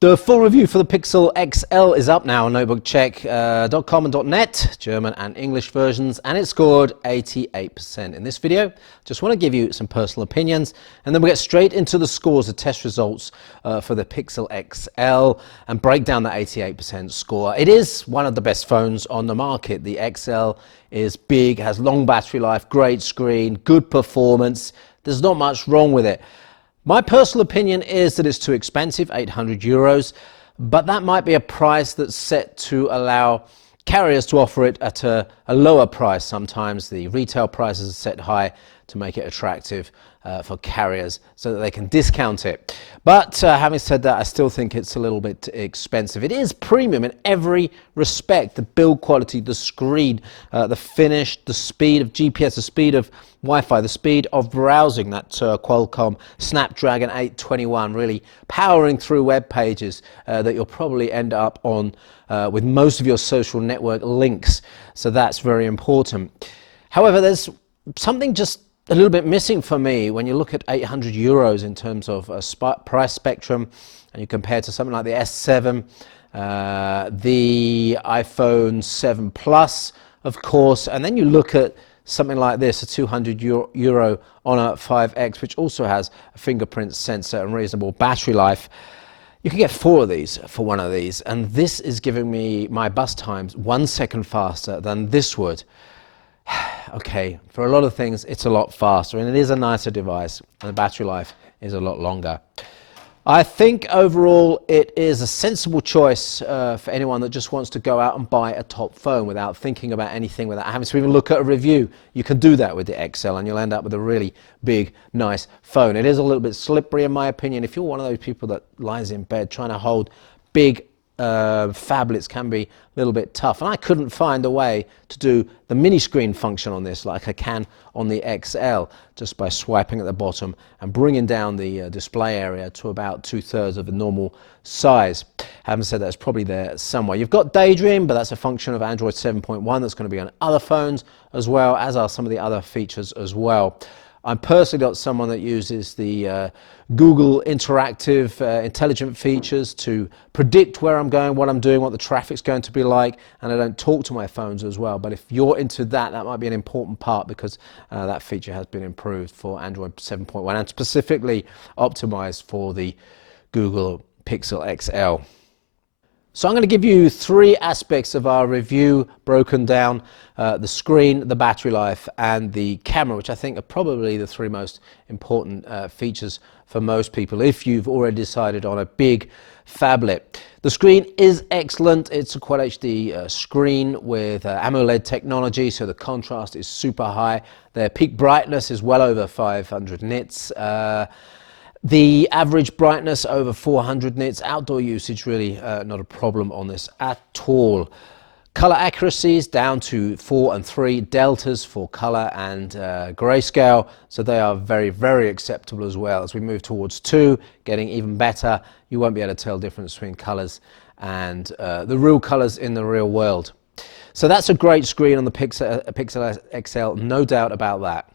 The full review for the Pixel XL is up now on notebookcheck.com and .net, German and English versions, and it scored 88%. In this video, just want to give you some personal opinions, and then we'll get straight into the scores, the test results for the Pixel XL, and break down that 88% score. It is one of the best phones on the market. The XL is big, has long battery life, great screen, good performance. There's not much wrong with it. My personal opinion is that it's too expensive, 800 euros, but that might be a price that's set to allow carriers to offer it at a lower price. Sometimes the retail prices are set high to make it attractive for carriers so that they can discount it. But having said that, I still think it's a little bit expensive. It is premium in every respect: the build quality, the screen, the finish, the speed of GPS, the speed of Wi-Fi, the speed of browsing, that Qualcomm Snapdragon 821 really powering through web pages that you'll probably end up on with most of your social network links. So that's very important. However, there's something just a little bit missing for me when you look at 800 euros in terms of price spectrum, and you compare to something like the S7, the iPhone 7 Plus, of course, and then you look at something like this, a 200 euro Honor 5X, which also has a fingerprint sensor and reasonable battery life. You can get 4 of these for one of these, and this is giving me my bus times 1 second faster than this would. Okay, for a lot of things, it's a lot faster, and it is a nicer device, and the battery life is a lot longer. I think overall it is a sensible choice for anyone that just wants to go out and buy a top phone without thinking about anything, without having to even look at a review. You can do that with the XL, and you'll end up with a really big, nice phone. It is a little bit slippery, in my opinion. If you're one of those people that lies in bed trying to hold big phablets, can be a little bit tough, and I couldn't find a way to do the mini screen function on this like I can on the XL, just by swiping at the bottom and bringing down the display area to about 2/3 of the normal size. Having said that, it's probably there somewhere. You've got Daydream, but that's a function of Android 7.1 that's going to be on other phones, as well as are some of the other features as well. I'm personally not someone that uses the Google interactive intelligent features to predict where I'm going, what I'm doing, what the traffic's going to be like, and I don't talk to my phones as well. But if you're into that, that might be an important part, because that feature has been improved for Android 7.1 and specifically optimized for the Google Pixel XL. So I'm going to give you 3 aspects of our review broken down: the screen, the battery life, and the camera, which I think are probably the 3 most important features for most people if you've already decided on a big phablet. The screen is excellent. It's a Quad HD screen with AMOLED technology, so the contrast is super high. Their peak brightness is well over 500 nits. The average brightness over 400 nits. Outdoor usage really not a problem on this at all. Color accuracies down to 4 and 3 deltas for color and grayscale, so they are very, very acceptable as well. As we move towards 2, getting even better, you won't be able to tell the difference between colors and the real colors in the real world. So that's a great screen on the Pixel XL, no doubt about that.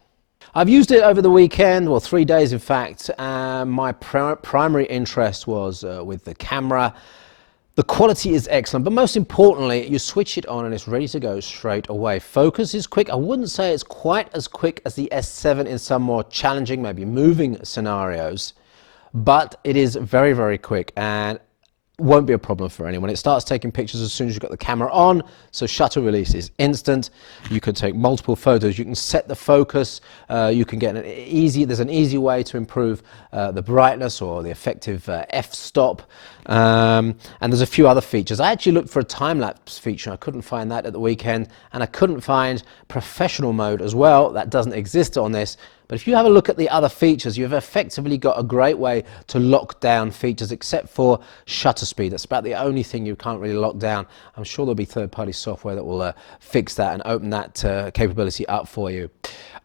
I've used it over the weekend, well, 3 days in fact. My primary interest was with the camera. The quality is excellent, but most importantly, you switch it on and it's ready to go straight away. Focus is quick. I wouldn't say it's quite as quick as the S7 in some more challenging, maybe moving scenarios, but it is very, very quick and won't be a problem for anyone. It starts taking pictures as soon as you've got the camera on, so shutter release is instant. You can take multiple photos, you can set the focus, you can get there's an easy way to improve the brightness or the effective f-stop, and there's a few other features. I actually looked for a time-lapse feature. I couldn't find that at the weekend, and I couldn't find professional mode as well. That doesn't exist on this. But if you have a look at the other features, you've effectively got a great way to lock down features, except for shutter speed. That's about the only thing you can't really lock down. I'm sure there'll be third-party software that will fix that and open that capability up for you.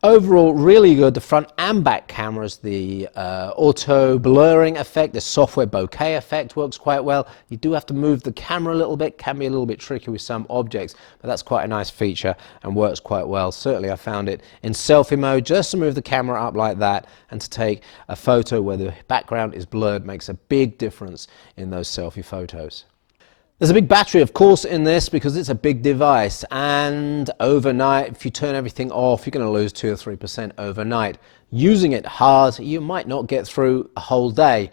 Overall, really good. The front and back cameras, the auto blurring effect, the software bokeh effect works quite well. You do have to move the camera a little bit, can be a little bit tricky with some objects, but that's quite a nice feature and works quite well. Certainly I found it in selfie mode, just to move the camera up like that and to take a photo where the background is blurred makes a big difference in those selfie photos. There's a big battery, of course, in this because it's a big device, and overnight, if you turn everything off, you're going to lose 2 or 3% overnight. Using it hard, you might not get through a whole day.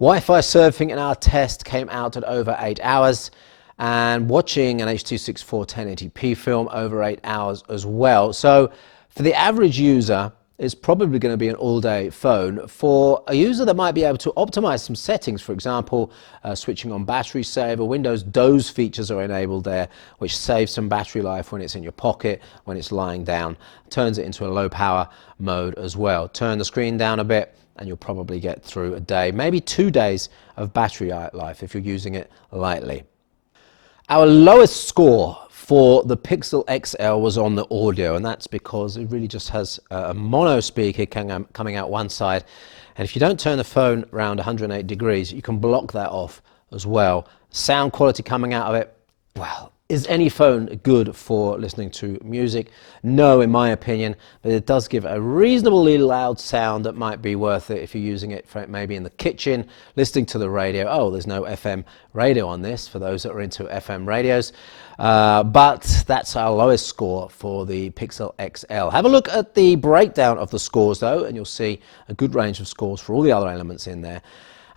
Wi-Fi surfing in our test came out at over 8 hours, and watching an H.264 1080p film over 8 hours as well. So for the average user, it's probably going to be an all-day phone. For a user that might be able to optimize some settings, for example, switching on battery save or Windows doze features are enabled there, which saves some battery life when it's in your pocket, when it's lying down, turns it into a low power mode as well. Turn the screen down a bit and you'll probably get through a day, maybe 2 days of battery life if you're using it lightly. Our lowest score for the Pixel XL was on the audio, and that's because it really just has a mono speaker coming out one side, and if you don't turn the phone around 108 degrees, you can block that off as well. Sound quality coming out of it, well, is any phone good for listening to music? No, in my opinion, but it does give a reasonably loud sound that might be worth it if you're using it for maybe in the kitchen, listening to the radio. Oh, there's no FM radio on this for those that are into FM radios. But that's our lowest score for the Pixel XL. Have a look at the breakdown of the scores though, and you'll see a good range of scores for all the other elements in there.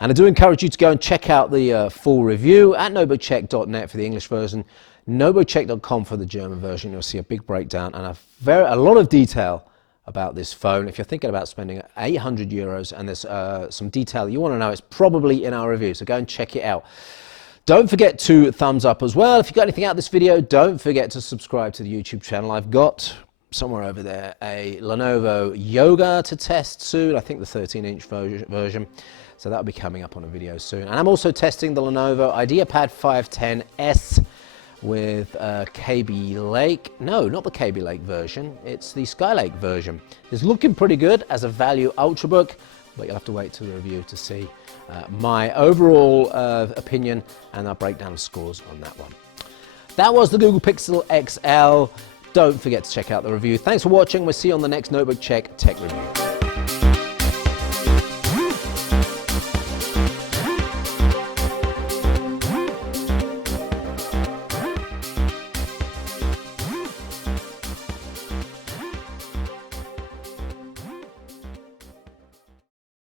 And I do encourage you to go and check out the full review at notebookcheck.net for the English version, notebookcheck.com for the German version. You'll see a big breakdown and a lot of detail about this phone. If you're thinking about spending 800 euros and there's some detail you want to know, it's probably in our review, so go and check it out. Don't forget to thumbs up as well. If you got anything out of this video, don't forget to subscribe to the YouTube channel. I've got somewhere over there a Lenovo Yoga to test soon, I think the 13-inch version. So that'll be coming up on a video soon. And I'm also testing the Lenovo IdeaPad 510S with KB Lake. No, not the KB Lake version. It's the Skylake version. It's looking pretty good as a value ultrabook, but you'll have to wait till the review to see my overall opinion and our breakdown of scores on that one. That was the Google Pixel XL. Don't forget to check out the review. Thanks for watching. We'll see you on the next Notebook Check Tech Review.